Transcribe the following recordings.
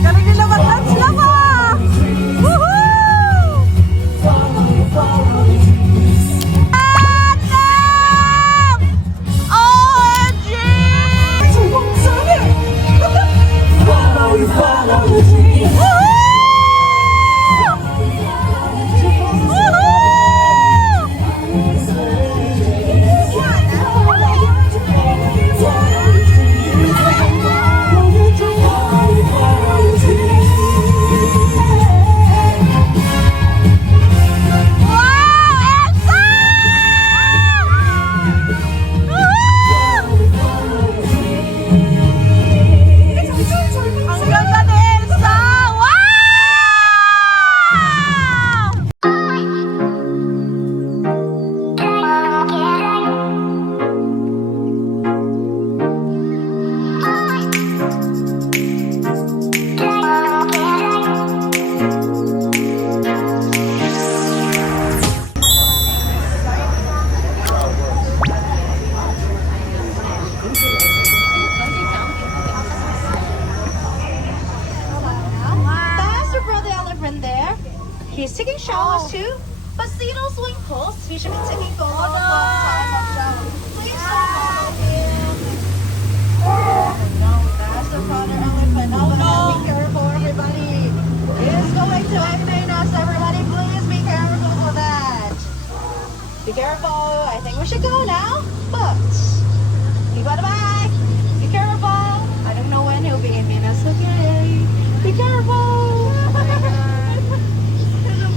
Galing nila mag-dance lang ah! Woohoo! Adam! OMG! Woohoo! He's taking showers too, but see those swimming pools? He should be taking for a long time of shower. Please don't follow him. No, that's the brother elephant. Oh, be careful, everybody. It's going to activate us, everybody. Please be careful for that. Be careful. I think we should go now, but keep at the back. Be careful. I don't know when he'll be in Venus, okay? Be careful.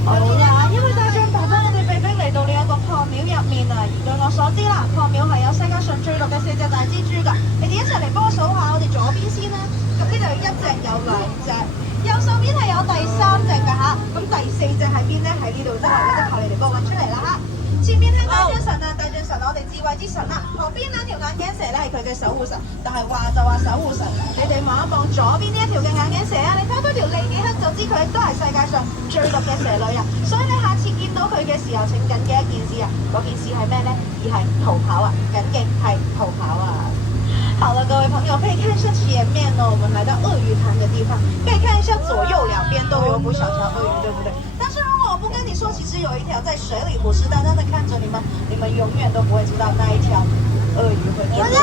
好啦，因為大象爸爸，我哋被逼嚟到呢一個破廟入面啊！據我所知啦，破廟係有世界上最毒嘅4隻大蜘蛛㗎。你哋一齊嚟幫我數下，我哋左邊先啦。咁呢度有1隻，有2隻，右手邊係有第3隻㗎嚇。咁第4隻喺邊咧？喺呢度啫，你哋求你哋幫我揾出嚟啦嚇。前面係大象神啊，大象神我哋智慧之神啦。旁邊兩條眼鏡蛇咧係佢嘅守護神，但係話就話守護神。你哋望一望左邊呢一條嘅眼鏡蛇啊，你睇嗰條脷幾黑就知佢都係世界上最毒嘅蛇女啊！所以你下次見到佢嘅時候，請緊記一件事啊，嗰件事係咩呢？而係逃跑啊！緊記係逃跑啊！好了，各位朋友可以看一下前面呢，我们来到鳄鱼潭的地方，可以看一下左右两边都有不小条鳄鱼，对不对？但是如果我不跟你说，其实有一条在水里虎视眈眈的看着你们，你们永远都不会知道那一条鳄鱼会跟着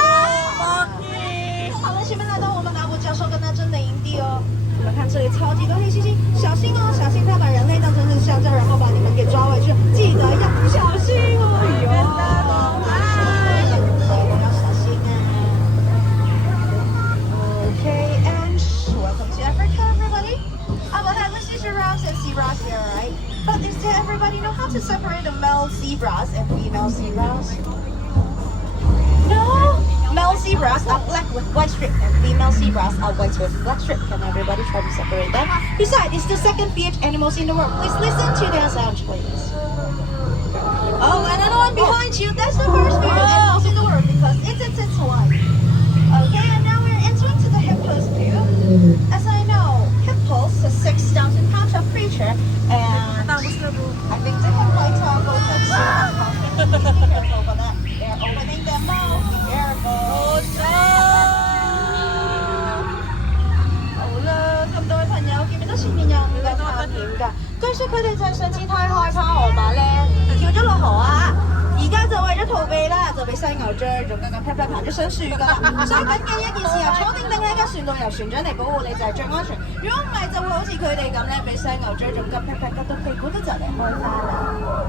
好了，前面来到我们拿捕教授跟他真的营地哦。你们看这里超级多黑猩猩，小心哦，小心他把人类当成是香蕉，然后把你们给抓回去，记得要小心哦。Okay, and welcome to Africa, everybody. I will have the giraffes and zebras here, right? But does everybody know how to separate the male zebras and female zebras? No? Male zebras are black with white strip and female zebras are white with black strip. Can everybody try to separate them? Besides, it's the second fierce animals in the world. Please listen to their sounds, please. Oh, another one behind you. That's the first fierce animals in the world because it's white. Okay, and now we're entering to the hippos view. As I know, hippos are 6,000 pounds of creature, and I think they have white tongue open soon. Be careful for that. They're opening their mouth. Be careful. Oh no! 好啦，咁多位朋友見唔見到前面有5個探險㗎？據說佢哋就係上次太害怕河馬咧，跳咗落河啊！而家就為咗逃避啦，就俾犀牛追，仲跟咁 pat pat 爬咗上樹㗎。所以緊記一件事啊，坐定定喺架船度，由船長嚟保護你就係最安全。如果唔係，就會好似佢哋咁咧，俾犀牛追，仲跟 pat pat 到屁股都就嚟開花啦。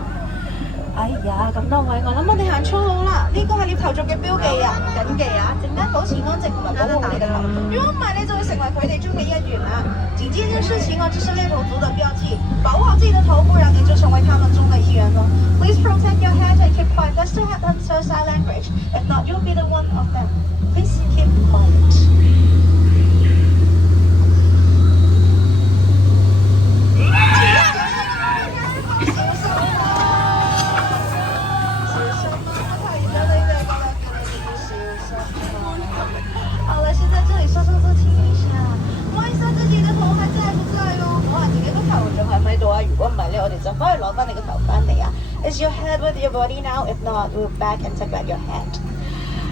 哎呀，咁多位，我諗我哋行錯路啦！呢個係獵頭族嘅標記啊，緊記啊，陣間保持安靜同埋保護你嘅頭。如果唔係，你就會成為佢哋中嘅一員啦。謹記一件事情哦，這是獵頭族的標記，保護好自己的頭，不然你就成為他們中的一員了。Please protect your head and keep quiet. Let's still have answer sign language. If not, you'll be the one of them. Please keep quiet. Is your head with your body now? If not, move back and take back your head.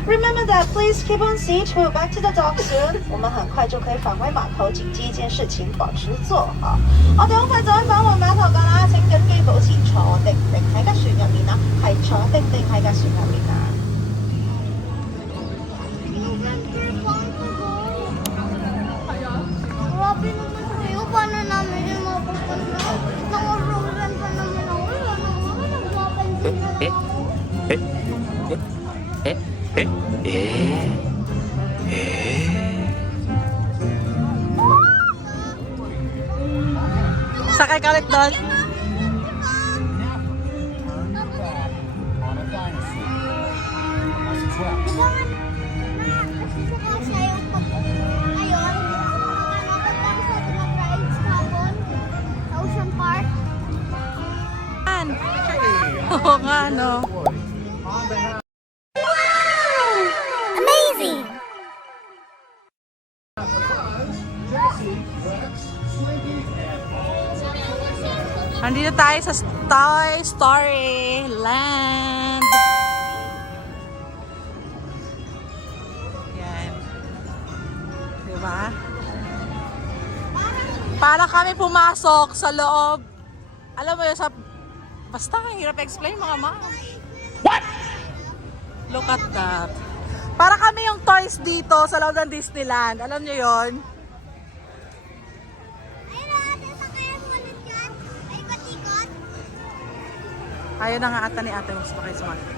Remember that, please keep on seat. We'll back to the dock soon. 我們很快就可以返回碼頭，謹記一件事情，保持坐好。我哋好快就可以返回碼頭㗎啦，請緊記保持坐定定喺架船入面啊，係坐定定喺架船入面啊。Grabe naman kayo. Paano namin yung mapupunta? Naka-frozen pa naman ako. Wala naman. Nagpapansin na lang ako. Sakay ka ulit doon. Ocean Park. Oo nga, no. Amazing! Nandito tayo sa Toy Story Land. Yan. Diba? Para kami pumasok sa loob. Alam mo yun, basta ang hirap explain mga ma'am. What? Look at that. Para kami yung toys dito sa loob ng Disneyland. Alam nyo yun? Ayaw na nga ata ni ate mas makay sumakit.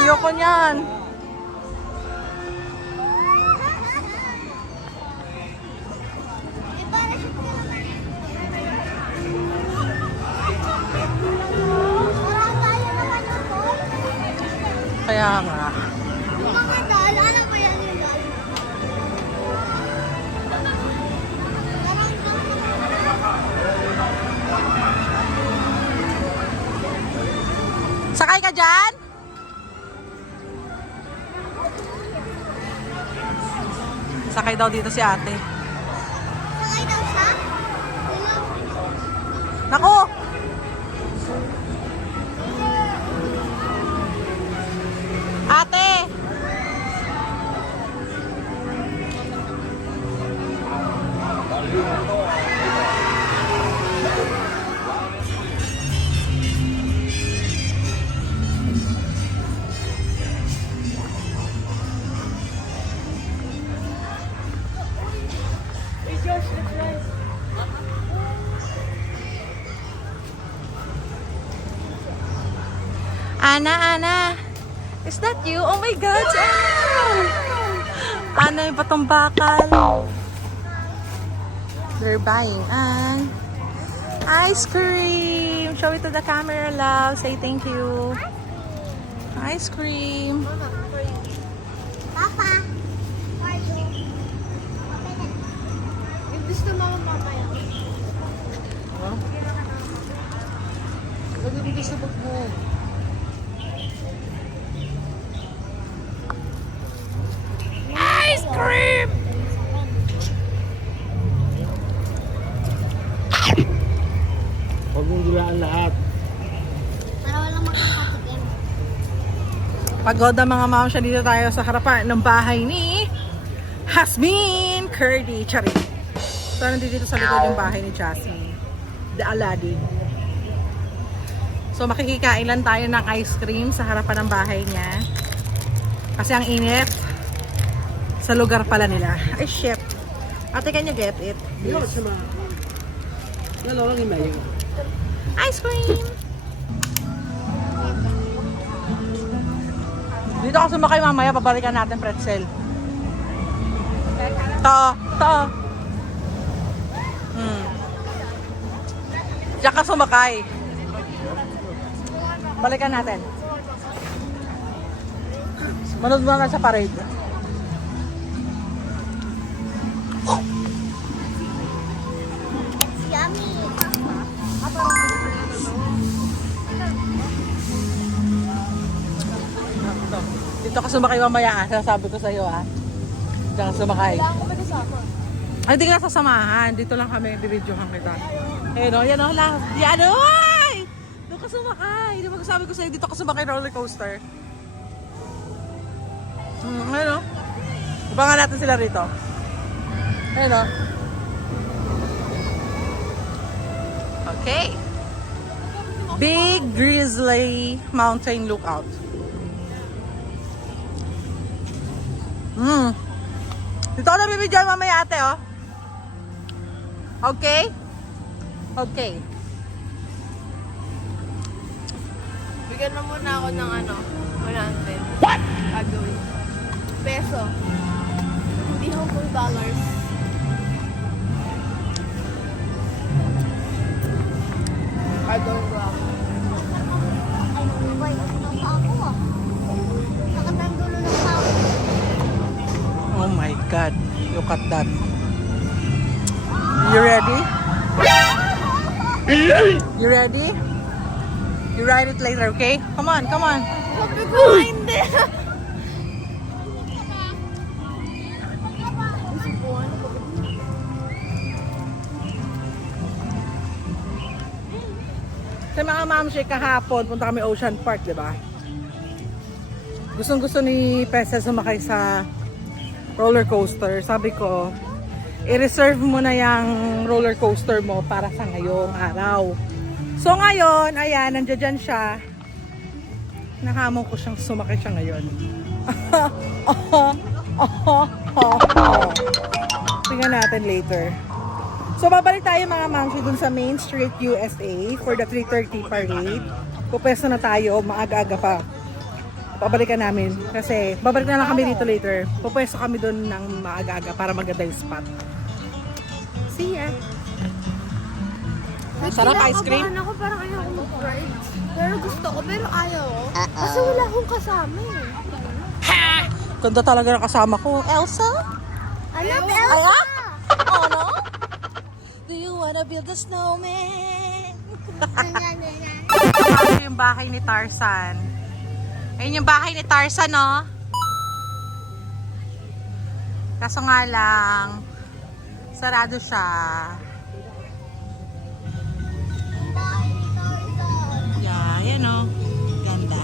Ayoko niyan. Kaya nga. Yung mga doll, ano ba yan yung doll? Sakay ka dyan? Sakay daw dito si ate. Sakay daw siya? Naku! Ate! Ana, is that you? Oh my God, Ana yung patong bakal. They're buying an ice cream. Show it to the camera, love. Say thank you. Ice cream. Papa! Yung gusto mo mamaya. Ano yung gusto mo? Ice cream! Huwag mong dilaan lahat. Para walang makakatikim. Pagod ang mga ma'am siya dito tayo sa harapan ng bahay ni Hasmin Curdy. Charing. So, nandito sa likod yung bahay ni Jasmine. The Aladdin. So, makikikain lang tayo ng ice cream sa harapan ng bahay niya. Kasi ang init sa lugar pala nila. Ay, shit. Ate, can you get it? Yun, sama. Lalo lang yung mayo. Ice cream! Dito ka sumakay mamaya, babalikan natin pretzel. To. Diyan ka sumakay. Balikan natin. Manood mo na sa parade. It's yummy. Dito ka sumakay mamaya, sabi ko sa'yo Diyan ka sumakay. Ay, hindi ka na sasamahan. Dito lang kami, bibidyohan kita. Yan o, yan o, ay! Doon ka sumakay. Di ba sabi ko sa'yo, dito ka sumakay roller coaster. Ayun o. Abangan natin sila rito. Ayun o. Okay. Big Grizzly Mountain Lookout. Dito ko na bibidyoan mamaya ate oh. Okay? Okay. Bigyan mo muna ako ng 100. What? Gagawin. Peso. Hindi Hong Kong dollars. Gagawin ko ako. Ay, nasa ako ah. Nakatang dulo ng tao. Oh my God. Look at that. You ready? You ready? You ride it later, okay? Come on, come on. Sabi ko hindi. Sa mga mamshi kahapon, punta kami Ocean Park, di ba? Gustong-gusto ni Pesa sumakay sa roller coaster. Sabi ko, i-reserve mo na yung roller coaster mo para sa ngayong araw. So ngayon, ayan, nandiyan dyan siya. Nahamon ko siyang sumakay siya ngayon. Tingnan natin later. So babalik tayo mga mamshi dun sa Main Street, USA for the 3:30 parade. Pupwesto na tayo, maaga-aga pa. Pabalikan namin kasi babalik na lang kami dito later. Pupwesto kami dun ng maaga-aga para maganda yung spot. See ya! Sarap ice cream. Kinakabahan ako, parang ayaw ko mag-ride. Pero gusto ko, pero ayaw ko. Kasi wala akong kasama eh. Ganda talaga ng kasama ko. Elsa? I love Elsa! Oh no? Do you wanna build a snowman? Ito yung bahay ni Tarzan. Ayun yung bahay ni Tarzan, no? Kaso nga lang, sarado siya. Yeah, yan o. Ganda.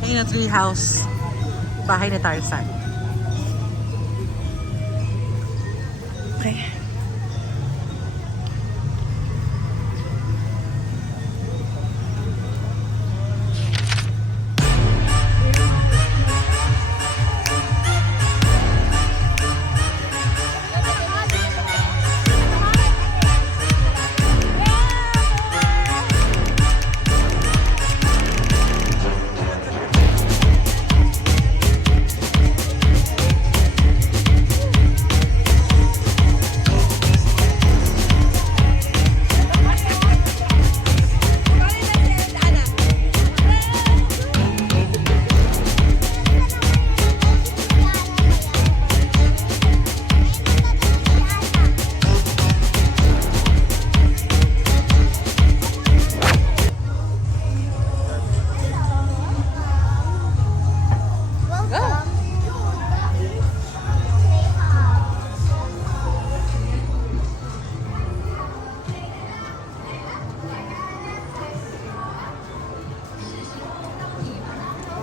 Ayun yung tree house. Bahay ni Tarzan. Okay.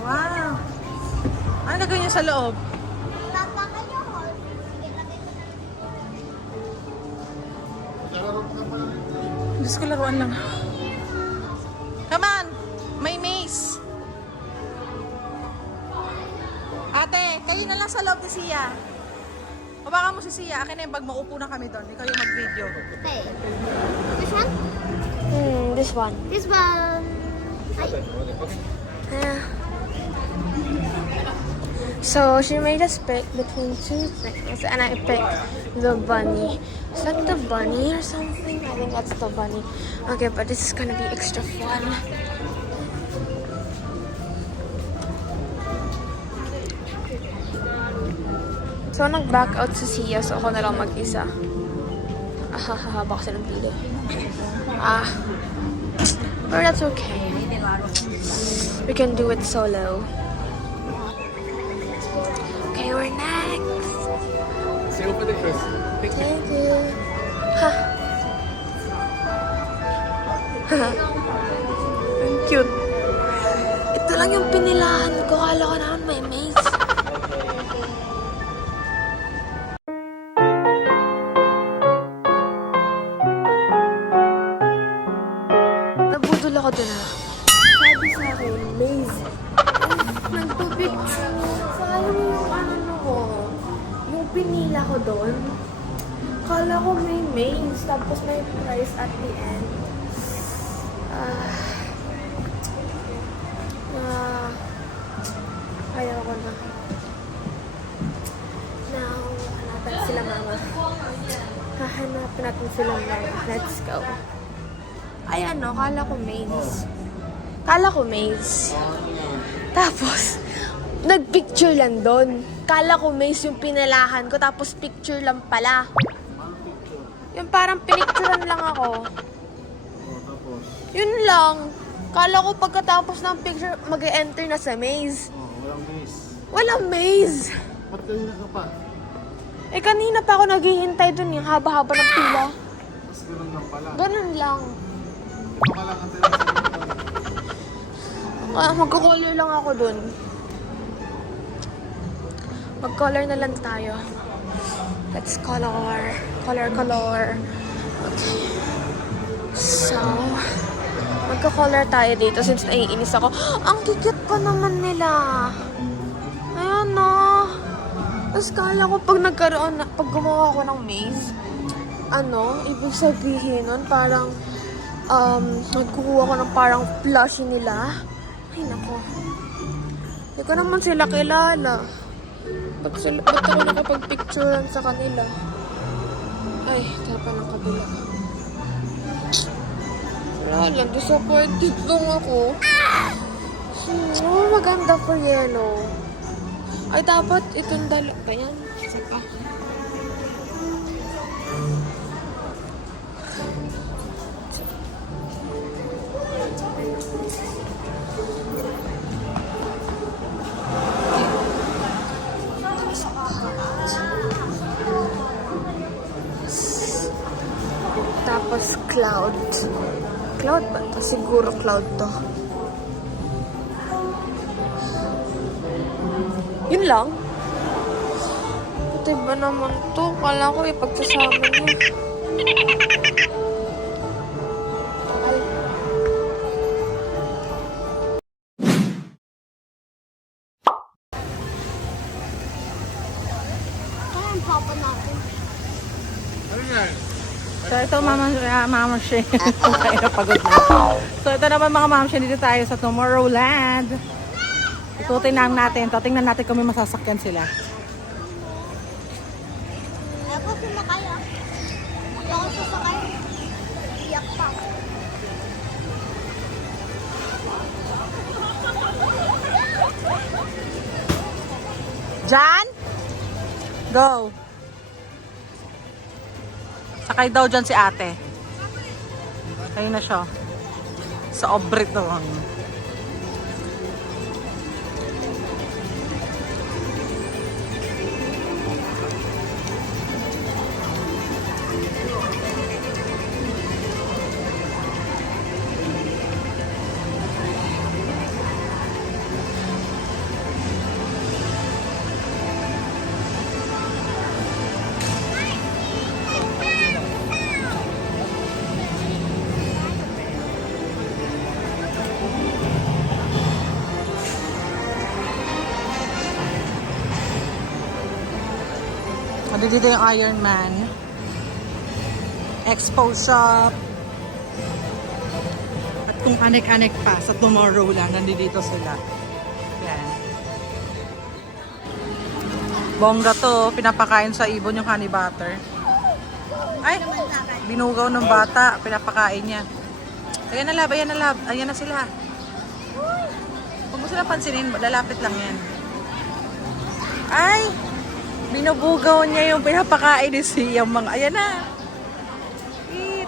Wow! Ano nagawin niyo sa loob? Diyos ko, laruan lang. Come on! May maze! Ate, kayo na lang sa loob ni Sia. Hawakan mo si Sia. Akin na yung bag, maupo na kami doon. Ikaw yung mag-video. Hey. This one? This one. This one. Hi. So she made us pick between two things, and I picked the bunny. Is that the bunny or something? I think that's the bunny. Okay, but this is gonna be extra fun. So nag-back out si Sia, so ako na lang mag-isa. Baka siya nagpili. But that's okay. We can do it solo. Okay, we're next. Say open the first. Thank you. Ang cute. Ito Ito lang yung pinilahan ko. Kala ko naman may maze. Nabudol ako dun Sabi sa akin, maze. Nagpapicture. Sayang yung ano ko. Yung pinila ko doon. Kala ko may maze. Tapos may prize at the end. Ayaw ko na. Now, hanapin sila mama. Hahanapin natin sila mama. Let's go. Ayan no, kala ko maze. Tapos, nagpicture lang doon. Kala ko maze yung pinalahan ko, tapos picture lang pala. Yung parang pinicturean lang ako. Yun lang. Kala ko pagkatapos ng picture, mag-enter na sa maze. Walang maze. Walang maze. Ba't kanina ka pa? Eh, kanina pa ako naghihintay dun yung haba-haba ng pila. Mas ganun lang pala. Ganun lang. Ito ka lang ang Magko-color lang ako dun. Mag-color na lang tayo. Let's color. Color. Okay. So, magko-color tayo dito since naiinis ako. Ang kikit pa naman nila. Ayan na. Tapos kala ko pag gumawa ako ng maze, ibig sabihin nun, parang, nagkukuha ko ng parang plushie nila. Ay, nako. Hindi ko naman sila kilala. Ba't ako nakapag-picturean sa kanila? Ay, tapa ng kabila. Wala lang, disappointed lang ako. Maganda for yellow. Ay, dapat itong ganyan. Saka. Tapos cloud. Cloud ba ito? Siguro cloud to. Yun lang. Ito ba naman to? Kala ko ipagsasama niya. Ang papa natin. So ito mama Shane. Kaya napagod na. So ito naman mga mama Shane, dito tayo sa Tomorrowland. Tingnan natin kung may masasakyan sila. Ako sumakay ah. Ako sasakay. Iyak pa. Jan? Go. Sakay daw dyan si ate. Ayun na siya. Sa obrit doon. Dito yung Iron Man. Expo shop. At kung anek-anek pa sa Tomorrowland, nandito sila. Yan. Bongga to. Pinapakain sa ibon yung honey butter. Ay! Binugaw ng bata. Pinapakain niya. Ayan na lab. Ayan na sila. Huwag mo sila pansinin. Lalapit lang yan. Ay! Binubugaw niya yung pinapakain ni Siya. Ayan na. Eat.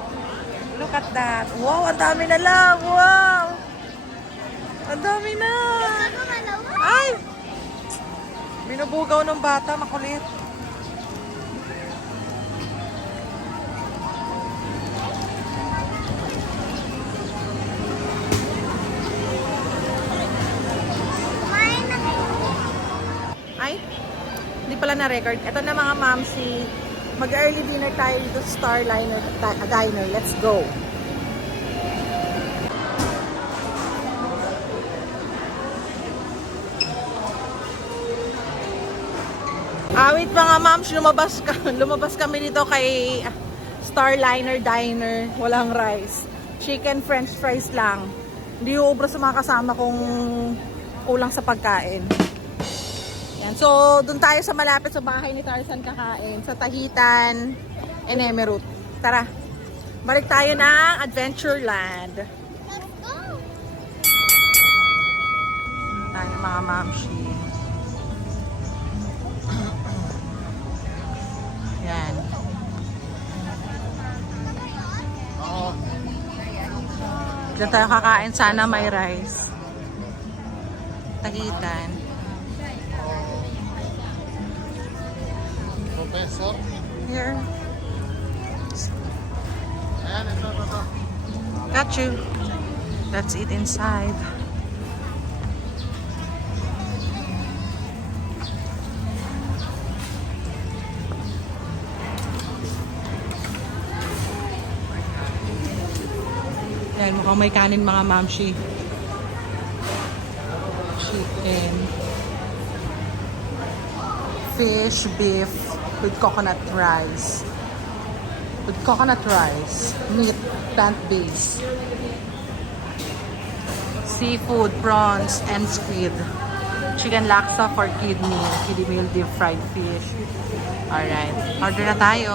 Look at that. Wow, ang dami na lang. Wow. Ang dami na. Ay. Binubugaw ng bata. Makulit. Hindi pala na-record. Ito na mga mamsi. Mag-early dinner tayo dito sa Starliner Diner. Let's go! Wait mga mams, lumabas kami dito kay Starliner Diner. Walang rice. Chicken french fries lang. Hindi uubra sa mga kasama kong kulang sa pagkain. Yan. So, dun tayo sa malapit sa bahay ni Tarzan kakain. Sa Tahitan and Emerald. Tara. Balik tayo ng Adventureland. Let's go! Tayo mga mamshi. Yan. Oo. Diyan tayo kakain. Sana may rice. Tahitan. Professor. Here. Ayan, ito. Got you. Let's eat inside. Yan, mukhang may kanin mga mamshi. Chicken. Fish, beef, with coconut rice. With coconut rice. Meat, plant-based. Seafood, prawns, and squid. Chicken laksa for kidney. Kidney meal, deep fried fish. Alright. Order na tayo.